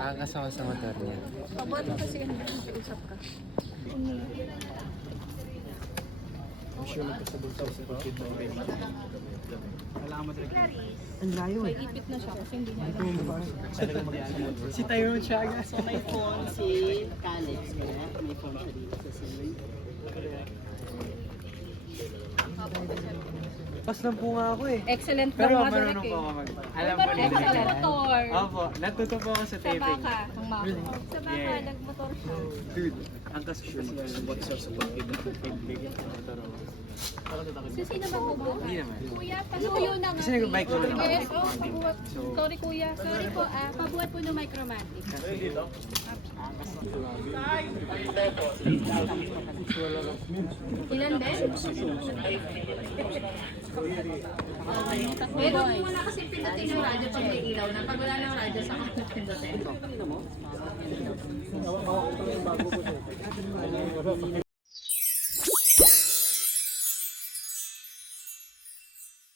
Aangas ako sa motor niya. Pabuhat mo kasi ano, usap ka. Ang layo May ipit na siya kasi hindi niya alam. Si Tyrone Chagas. So may phone si Calix, kaya may phone siya dito sa ceiling. Pas lang po nga ako eh. Excellent Pero bang marunong eh. po ako mag... Alam po Marunong ka nila. mag-motor. Opo, natuto po ako sa Sa taping. baka, ang mako. Sa baka, Yeah. nagmotor siya. Dude, ang kasi sa So, sino ba bubuhat? Hindi naman. Kuya, pasuyo na nga. Kasi nag-bike ko lang ako. Yes, pabuhat. Sorry kuya. Sorry po, pabuhat po ng Micromatic. Ilan ba? Pero kung wala kasi pindutin yung radyo pag may ilaw na, pag wala ng radyo, saka pindutin.